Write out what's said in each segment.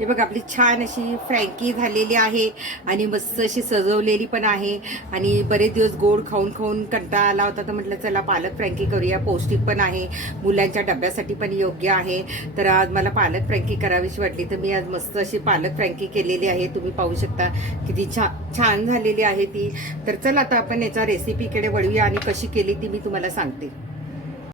हे बघ आपली छान अशी फ्रँकी झालेली आहे आणि मस्त अशी सजवलेली पण आहे. आणि बरेच दिवस गोड खाऊन खाऊन कंटाळा आला होता तर म्हटलं चला पालक फ्रँकी करूया. पौष्टिक पण आहे मुलांच्या डब्यासाठी पण योग्य आहे. तर आज मला पालक फ्रँकी करावीशी वाटली तर मी आज मस्त अशी पालक फ्रँकी केलेली आहे. तुम्ही पाहू शकता किती छा छान झालेली आहे ती. तर चला आता आपण याच्या रेसिपीकडे वळूया आणि कशी केली ती मी तुम्हाला सांगते.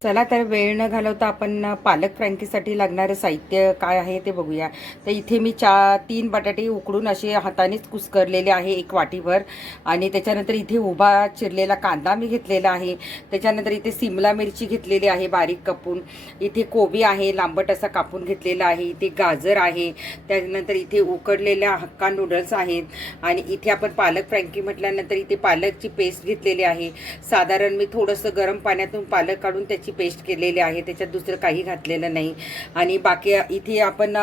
चला तर वेळ न घालवता आपण पालक फ्रँकीसाठी लागणारं साहित्य काय आहे ते बघूया. तर इथे मी चा तीन बटाटे उकडून असे हातानेच कुस्करलेले आहे एक वाटीभर आणि त्याच्यानंतर इथे उभा चिरलेला कांदा मी घेतलेला आहे. त्याच्यानंतर इथे सिमला मिरची घेतलेली आहे बारीक कापून. इथे कोबी आहे लांबट असा कापून घेतलेला आहे. इथे गाजर आहे. त्यानंतर इथे उकडलेल्या हक्का नूडल्स आहेत. आणि इथे आपण पालक फ्रँकी म्हटल्यानंतर इथे पालकची पेस्ट घेतलेली आहे. साधारण मी थोडंसं गरम पाण्यातून पालक काढून त्याची पेस्ट केलेली आहे त्याच्यात दुसरं काही घातलेलं नाही. आणि बाकी इथे आपण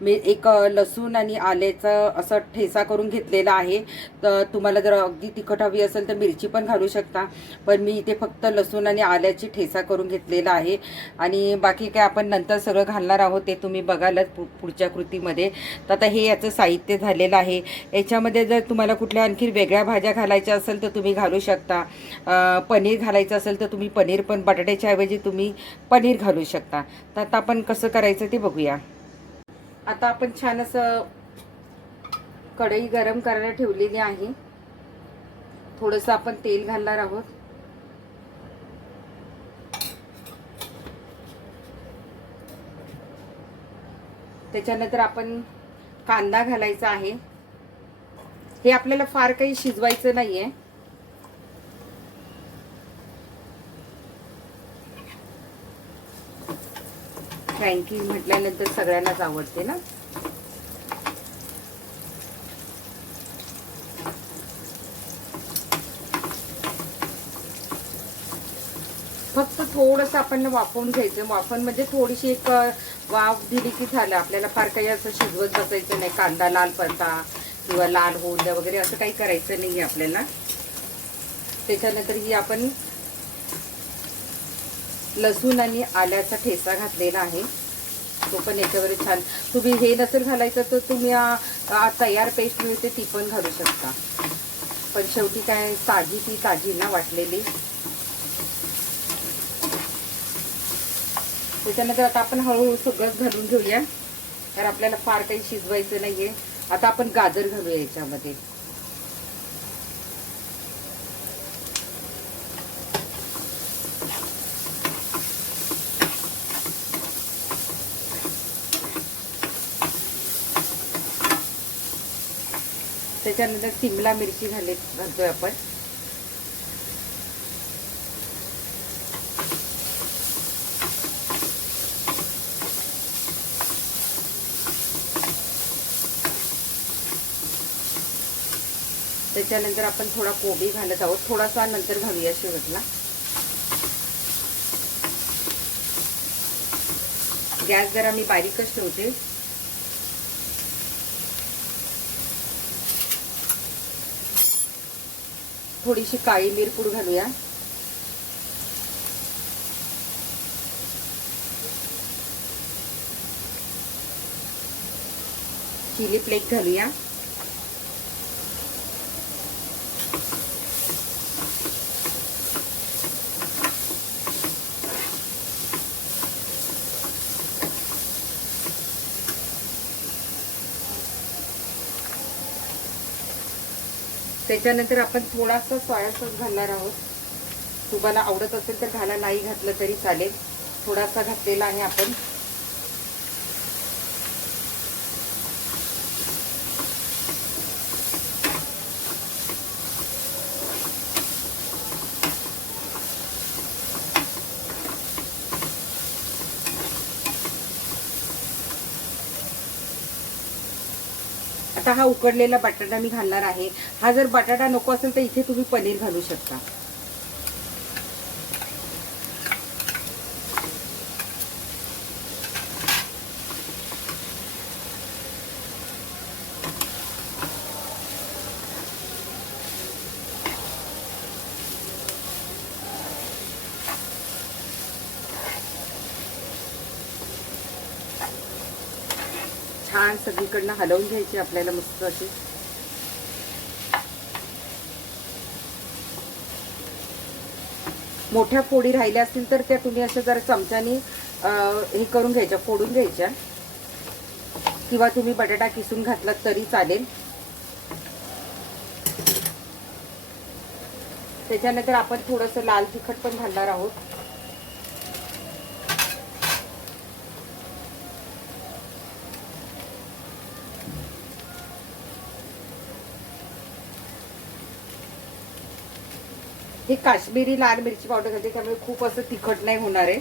मी एक लसूण आणि आल्याचं असं ठेसा करून घेतलेला आहे. तर तुम्हाला जर अगदी तिखट हवी असेल तर मिरची पण घालू शकता. पण मी इथे फक्त लसूण आणि आल्याची ठेसा करून घेतलेला आहे. आणि बाकी काय आपण नंतर सगळं घालणार आहोत ते तुम्ही बघालच पु पुढच्या कृतीमध्ये. तर आता हे याचं साहित्य झालेलं आहे. याच्यामध्ये जर तुम्हाला कुठल्या आणखी वेगळ्या भाज्या घालायच्या असेल तर तुम्ही घालू शकता. पनीर घालायचं असेल तर तुम्ही पनीर पण बटाट्याच्या ऐवजी तुम्ही पनीर घालू शकता. तर आता आपण कसं करायचं ते बघूया. आता आपण छान असं कढई गरम करायला ठेवलेली आहे. थोडंसं आपण तेल घालणार आहोत. त्याच्यानंतर आपण कांदा घालायचा आहे. हे आपल्याला फार काही शिजवायचं नाही आहे फ्रँकी म्हटल्यानंतर सगळ्यांनाच आवडते ना? फक्त थोडंसं आपण वाफवून घ्यायचं. वाफण म्हणजे थोडीशी एक वाफ दिली की झालं. आपल्याला फार काही असं शिजवत बसायचं नाही. कांदा लाल पडता किंवा लाल होऊ द्या वगैरे असं काही करायचं नाही आपल्याला. त्याच्यानंतर ही आपण लसूण आणि आल्याचा ठेचा घातलेला आहे. तो पण याच्यावर छान. तुम्ही हे नसेल घालायचं तर तुम्ही तयार पेस्ट मिळते ती पण घालू शकता. पण शेवटी काय ताजी ती ताजी ना वाटलेली. त्याच्यानंतर आता आपण हळूहळू सगळंच घालून घेऊया. तर आपल्याला फार काही शिजवायचं नाहीये. आता आपण गाजर घालूया याच्यामध्ये. त्याच्यानंतर सिमला मिरची घाले घालतोय आपण. त्याच्यानंतर आपण थोडा कोबी घालत आहोत. थोडासा नंतर घालूया शेवटला. गॅस जरा मी बारीकच ठेवते. थोडीशी काळी मिरपूड घालूया. चिली फ्लेक घालूया. त्याच्यानंतर आपण थोडासा सोया सॉस घालणार आहोत. तुम्हाला आवडत असेल तर घाला नाही घातलं तरी चालेल. थोडासा घातलेला आहे आपण. आता हा उकडलेला बटाटा मी घालणार आहे. हा जर बटाटा नको असेल तर इथे तुम्ही पनीर घालू शकता. छान सगळीकडनं हलवून घ्यायची आपल्याला मस्त अशी. मोठ्या फोडी राहिल्या असतील तर त्या तुम्ही अशा जरा चमच्यानी हे करून घ्यायच्या फोडून घ्यायच्या. किंवा तुम्ही बटाटा किसून घातलात तरी चालेल. त्याच्यानंतर आपण थोडंसं लाल तिखट पण घालणार आहोत. हे काश्मीरी लाल मिरची पावडर घालते त्यामुळे खूप असं तिखट नाही होणार आहे.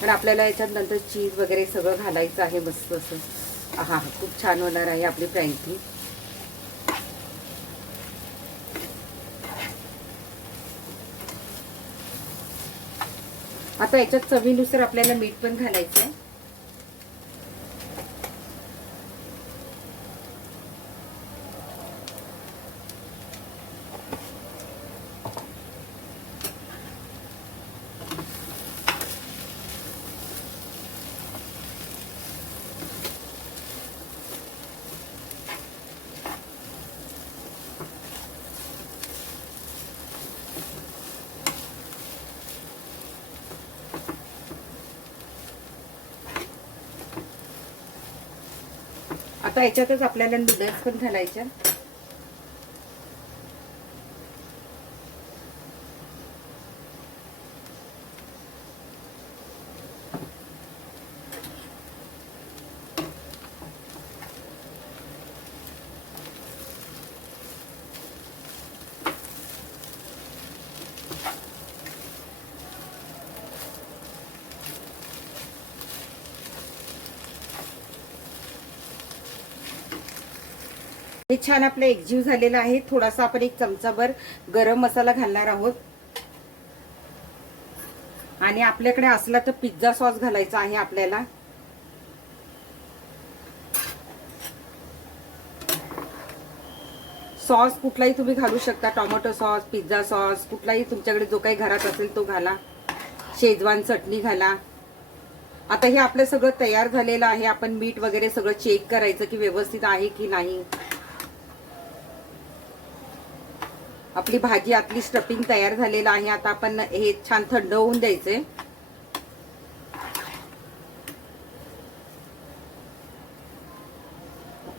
पण आपल्याला याच्यात नंतर चीज वगैरे सगळं घालायचं आहे मस्त असं. हा खूप छान होणार आहे आपली फ्रँकी आता याच्यात चवीनुसार आपल्याला मीठ पण घालायचं आहे आता याच्यातच आपल्याला नूडल्स पण घालायच्या. हे छान आपलं एकजीव झालेलं आहे. थोडासा आपण एक चमचाभर गरम मसाला घालणार आहोत. आणि आपल्याकडे असला तर पिझ्झा सॉस घालायचा आहे आपल्याला. सॉस कुठलाही तुम्ही घालू शकता. टोमॅटो सॉस पिझ्झा सॉस कुठलाही तुमच्याकडे जो काही घरात असेल तो घाला. शेजवान चटणी घाला. आता हे आपलं सगळं तयार झालेलं आहे. आपण मीठ वगैरे सगळं चेक करायचं की व्यवस्थित आहे की नाही. आपली भाजी आतली स्टफिंग तयार झालेलं आहे. आता आपण हे छान थंड होऊन द्यायचंय.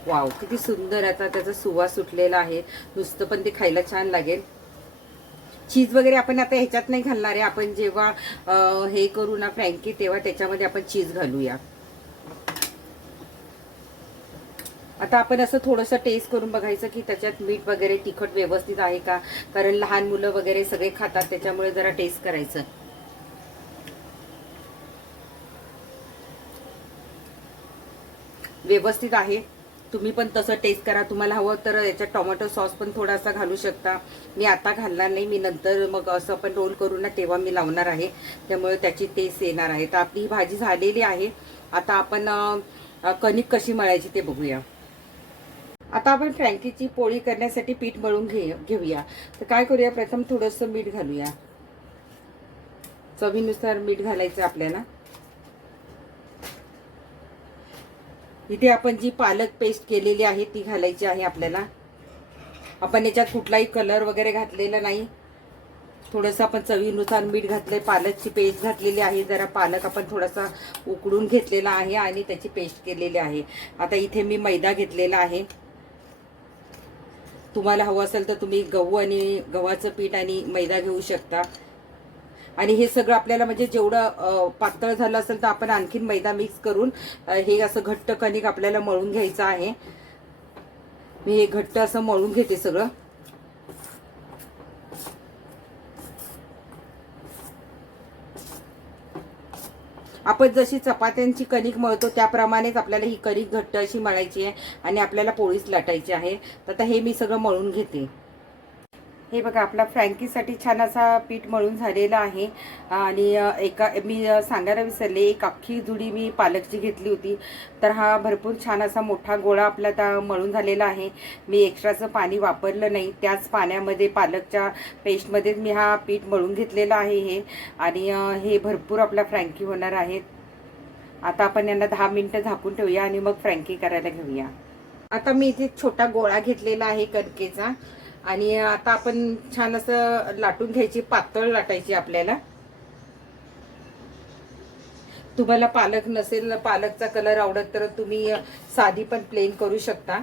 वाव किती सुंदर आता त्याचा सुवास सुटलेला आहे. नुसतं पण ते खायला छान लागेल. चीज वगैरे आपण आता ह्याच्यात नाही घालणार आहे. आपण जेव्हा हे करू ना फ्रँकी तेव्हा त्याच्यामध्ये आपण चीज घालूया. आता आपण असं थोडंसं टेस्ट करून बघायचं की त्याच्यात मीठ वगैरे तिखट व्यवस्थित आहे का? कारण लहान मुलं वगैरे सगळे खातात त्याच्यामुळे जरा टेस्ट करायचं. व्यवस्थित आहे. तुम्ही पण तसं टेस्ट करा. तुम्हाला हवं तर याच्यात टोमॅटो सॉस पण थोडासा घालू शकता. मी आता घालणार नाही. मी नंतर मग असं पण रोल करू ना तेव्हा मी लावणार आहे. त्यामुळे त्याची टेस्ट येणार आहे. तर आपली ही भाजी झालेली आहे. आता आपण कणिक कशी मळायची ते बघूया. आता आपण फ्रँकीची पोळी करण्यासाठी पीठ मळून घे घेऊया. तर काय करूया? प्रथम थोडंसं मीठ घालूया. चवीनुसार मीठ घालायचं आपल्याला. इथे आपण जी पालक पेस्ट केलेली आहे ती घालायची आहे आपल्याला. आपण याच्यात कुठलाही कलर वगैरे घातलेला नाही. थोडंसं आपण चवीनुसार मीठ घातलंय पालकची पेस्ट घातलेली आहे. जरा पालक आपण थोडासा उकडून घेतलेला आहे आणि त्याची पेस्ट केलेली आहे. आता इथे मी मैदा घेतलेला आहे. तुम्हाला हवं असेल तर तुम्ही गहू आणि गव्हाचं पीठ आणि मैदा घेऊ शकता. आणि हे सगळं आपल्याला म्हणजे जेवढं पातळ झालं असेल तर आपण आणखीन मैदा मिक्स करून हे असं घट्ट कणिक आपल्याला मळून घ्यायचं आहे. मी हे घट्ट असं मळून घेते सगळं. आपण जशी चपात्यांची कणिक मळतो त्याप्रमाणेच आपल्याला ही कणिक घट्ट अशी मळायची आहे आणि आपल्याला पोळीच लाटायची आहे. तर आता हे मी सगळं मळून घेते. हे बघा आपला फ्रँकीसाठी छान असा पीठ मळून झालेला आहे. आणि एका मी सांगायला विसरले एक अख्खी जुडी मी पालकची घेतली होती. तर हा भरपूर छान असा मोठा गोळा आपला आता मळून झालेला आहे. मी एक्स्ट्राचं पाणी वापरलं नाही. त्याच पाण्यामध्ये पालकच्या पेस्टमध्येच मी हा पीठ मळून घेतलेला आहे हे. आणि हे भरपूर आपला फ्रँकी होणार आहेत आता आपण यांना दहा मिनटं झाकून ठेवूया आणि मग फ्रँकी करायला घेऊया. आता मी इथे छोटा गोळा घेतलेला आहे कणकेचा. आणि आता आपण छान असं लाटून घ्यायची पातळ लाटायची आपल्याला. तुम्हाला पालक नसेल पालकचा कलर आवडत तर तुम्ही साधी पण प्लेन करू शकता.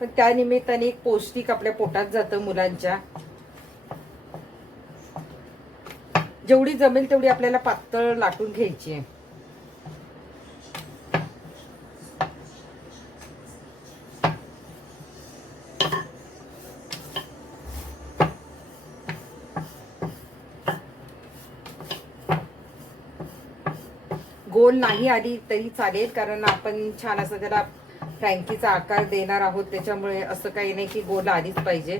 पण त्या निमित्ताने एक पौष्टिक आपल्या पोटात जातं मुलांच्या. जेवढी जमेल तेवढी आपल्याला पातळ लाटून घ्यायची आहे. गोल नाही आली तरी चालेल कारण आपण छान असं त्याला फ्रँकीचा आकार देणार आहोत त्याच्यामुळे असं काही नाही की गोल आलीच पाहिजे.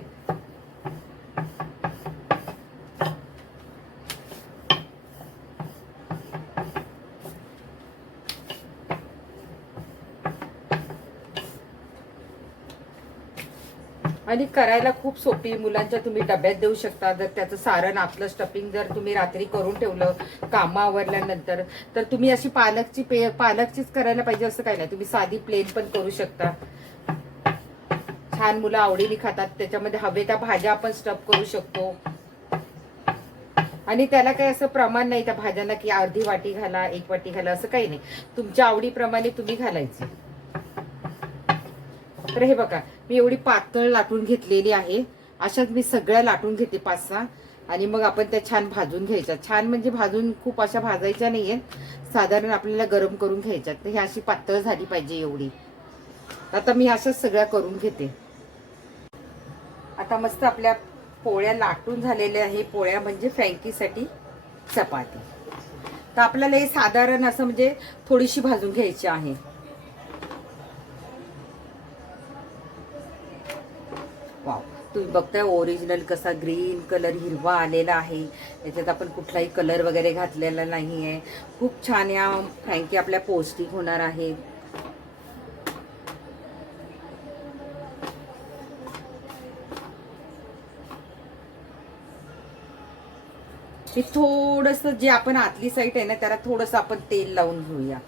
आणि करायला खूप सोपी. मुलांच्या तुम्ही डब्यात देऊ शकता. जर त्याचं सारण आपलं स्टफिंग जर तुम्ही रात्री करून ठेवलं कामं आवरल्यानंतर तर तुम्ही अशी पालकची पे पालकचीच करायला पाहिजे असं काही नाही. तुम्ही साधी प्लेन पण करू शकता. छान मुलं आवडीने खातात. त्याच्यामध्ये हवे त्या भाज्या आपण स्टफ करू शकतो. आणि त्याला काही असं प्रमाण नाही त्या भाज्यांना की अर्धी वाटी घाला एक वाटी घाला असं काही नाही. तुमच्या आवडीप्रमाणे तुम्ही घालायचे. तर हे बघा मी एवढी पातळ लाटून घेतलेली आहे. अशाच मी सगळ्या लाटून घेते पाच सहा आणि मग आपण त्या छान भाजून घ्यायच्या. छान म्हणजे भाजून खूप अशा भाजायच्या नाहीये साधारण आपल्याला गरम करून घ्यायच्या तर ही अशी पातळ झाली पाहिजे एवढी. आता मी अशाच सगळ्या करून घेते. आता मस्त आपल्या पोळ्या लाटून झालेल्या आहे. पोळ्या म्हणजे फ्रँकीसाठी चपाती. तर आपल्याला हे साधारण असं म्हणजे थोडीशी भाजून घ्यायची आहे वाव तुम्ही बघताय ओरिजिनल कसा ग्रीन कलर हिरवा आलेला आहे. याच्यात आपण कुठलाही कलर वगैरे घातलेला नाही आहे खूप छान या फ्रँकी आपल्या पौष्टिक होणार आहेत हे थोडंसं जे आपण आतली साईट आहे ना त्याला थोडंसं आपण तेल लावून घेऊया.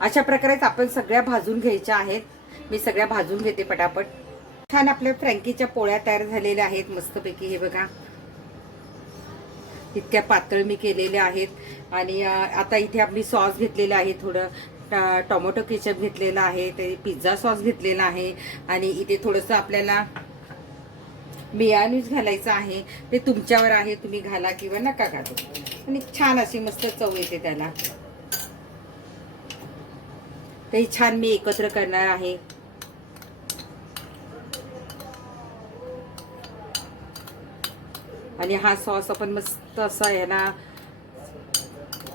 अशा प्रकारेच आपण सगळ्या भाजून घ्यायच्या आहेत. मी सगळ्या भाजून घेते पटापट. छान आपल्या फ्रँकीच्या पोळ्या तयार झालेल्या आहेत. मस्तपैकी हे बघा. इतक्या पातळ मी केलेल्या आहेत. आणि आता इथे आपली सॉस घेतलेलं आहे. थोडं टोमॅटो केचप घेतलेला आहे. ते पिझ्झा सॉस घेतलेला आहे. आणि इथे थोडंसं आपल्याला मेयानीज घालायचं आहे. ते तुमच्यावर आहे. तुम्ही घाला किंवा नका घालू. आणि छान अशी मस्त चव येते त्याला. ते छान मी एकत्र करणार आहे. आणि हा सॉस आपण मस्त असा याला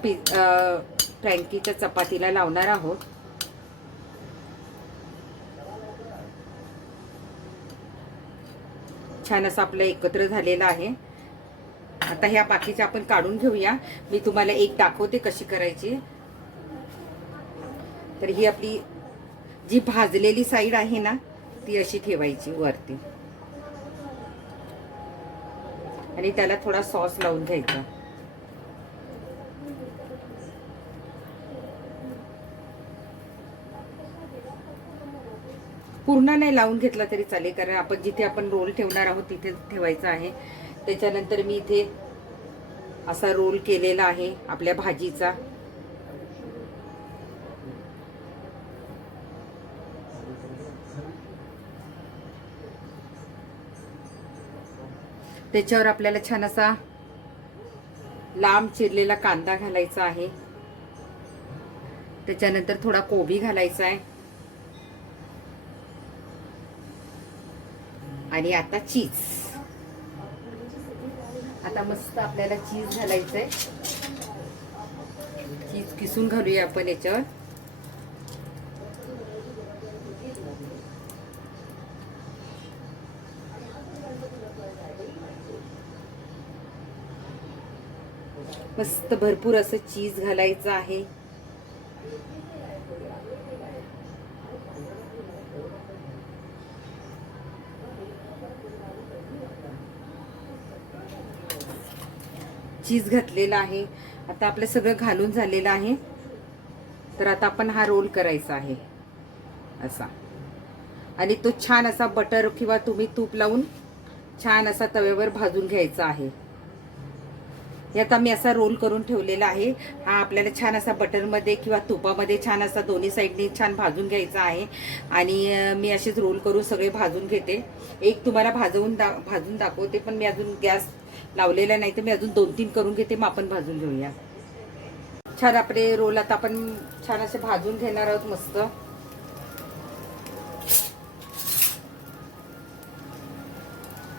पि फ्रँकीच्या चपातीला लावणार आहोत. छान असं आपलं एकत्र झालेलं आहे. आता ह्या बाकीच्या आपण काढून घेऊया. मी तुम्हाला एक दाखवते कशी करायची. तर ही आपली जी भाजलेली साईड आहे ना ती अशी ठेवायची वरती. आणि त्याला थोडा सॉस लावून घ्यायचा. पूर्ण नाही लावून घेतला तरी चालेल कारण आपण जिथे आपण रोल ठेवणार आहोत तिथे ठेवायचा आहे. त्याच्यानंतर मी इथे असा रोल केलेला आहे आपल्या भाजीचा. त्याच्यावर आपल्याला छान असा लांब चिरलेला कांदा घालायचा आहे. त्याच्यानंतर थोडा कोबी घालायचा आहे. आणि आता चीज आता मस्त आपल्याला चीज घालायचं आहे चीज किसून घालूया आपण याच्यावर. मस्त भरपूर असं चीज घालायचं आहे. चीज घातलेला आहे. आता आपलं सगळं घालून झालेलं आहे. तर आता आपण हा रोल करायचा आहे. असा. आणि तो छान असा बटर किंवा तुम्ही तूप लावून छान असा तव्यावर भाजून घ्यायचा आहे. हे मी असा रोल करून ठेवलेला आहे. हा आपल्याला छान असा बटरमध्ये किंवा तुपामध्ये छान असा दोन्ही साईडनी छान भाजून घ्यायचा आहे. आणि मी असेच रोल करून सगळे भाजून घेते. एक तुम्हाला भाजवून दा भाजून दाखवते पण मी अजून गॅस लावलेला नाही तर मी अजून दोन तीन करून घेते. मग आपण भाजून घेऊया. छान आपले रोल आता आपण छान असे भाजून घेणार आहोत मस्त.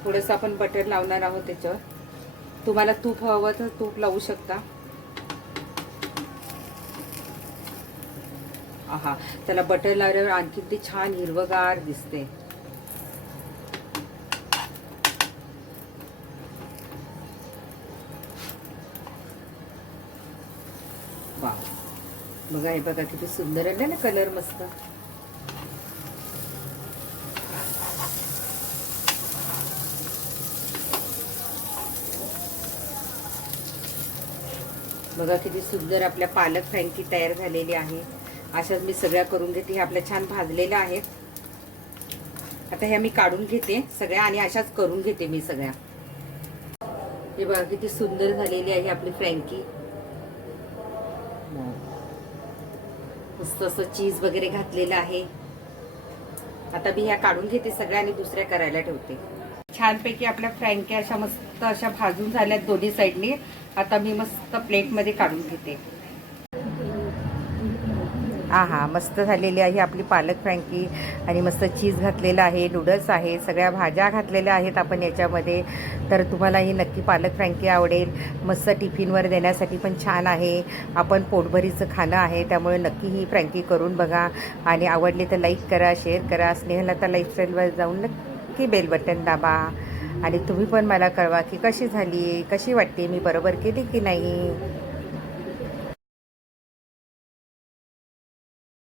थोडंसं आपण बटर लावणार आहोत त्याच्यावर. तुम्हाला तूप हवं तर तूप लावू शकता. आहा त्याला बटर लावल्यावर आणखी ते छान हिरवगार दिसते. वा बघा हे बघा किती सुंदर आलं ना कलर मस्त. बघा किती सुंदर आपल्या पालक फ्रँकी तयार झालेली आहे. अशाच मी सगळ्या करून घेते. हे आपल्या छान भाजलेल्या आहेत. आता ह्या मी काढून घेते सगळ्या आणि अशाच करून घेते मी सगळ्या. हे बघा किती सुंदर झालेली आहे आपली फ्रँकी. मस्त असं चीज वगैरे घातलेलं आहे. आता मी ह्या काढून घेते सगळ्या आणि दुसऱ्या करायला ठेवते. छानपैकी आपल्या फ्रँक्या अशा मस्त मस्त अशा भाजून झाल्यात दोन्ही साईडनी. आता मी मस्त प्लेटमध्ये काढून घेते. हा हा मस्त झालेली आहे आपली पालक फ्रँकी. आणि मस्त चीज घातलेलं आहे नूडल्स आहे सगळ्या भाज्या घातलेल्या आहेत आपण याच्यामध्ये. तर तुम्हाला ही नक्की पालक फ्रँकी आवडेल. मस्त टिफिनवर देण्यासाठी पण छान आहे. आपण पोटभरीचं खाणं आहे त्यामुळे नक्की ही फ्रँकी करून बघा. आणि आवडली तर लाईक करा शेअर करा. स्नेहलता लाईफस्टाईलवर जाऊन नक्की बेल बटन दाबा. आणि तुम्ही पण मला कळवा की कशी झाली कशी वाटते मी बरोबर केली की नाही?